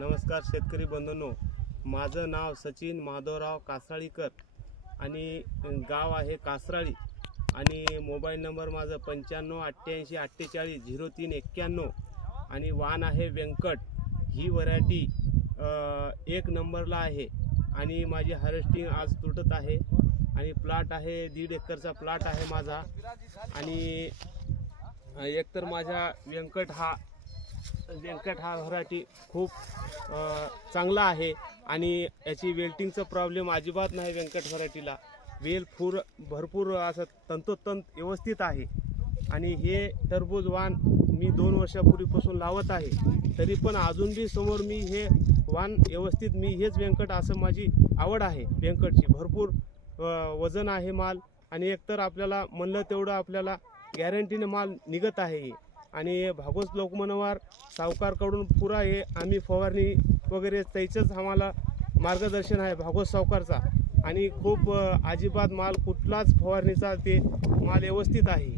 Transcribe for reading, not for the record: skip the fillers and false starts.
नमस्कार शेतकरी बंधूंनो, माझं नाव सचिन माधवराव कासराळीकर आणि गाव आहे कासराळी आणि मोबाईल नंबर माझं 9588480391 आणि वाहन आहे व्यंकट। ही व्हरायटी 1 नंबरला आहे आणि माझी हार्वेस्टिंग आज तुटत आहे आणि प्लॉट आहे 1.5 एकरचा प्लॉट आहे माझा। आणि एकतर माझ्या व्यंकट हा व्हरायटी खूप चांगला आहे आणि याची वेल्टिंगचा प्रॉब्लेम अजिबात नाही। व्यंकट व्हरायटीला वेल भरपूर असं तंतोतंत व्यवस्थित आहे आणि हे टरबूज वाण मी 2 वर्षापूर्वीपासून लावत आहे, तरी पण अजून बी समोर मी हे वाण व्यवस्थित मी हेच व्यंकट असं माझी आवड आहे। व्यंकटची भरपूर वजन आहे माल आणि एकतर आपल्याला म्हणलं तेवढं आपल्याला गॅरंटीने माल निघत आहे। आणि भागवत लोकमनवार सावकारकडून पुरा हे आम्ही फवारणी वगैरे त्याचंच आम्हाला मार्गदर्शन आहे भागवत सावकारचा आणि खूप अजिबात माल कुठलाच फवारणीचा ते माल व्यवस्थित आहे।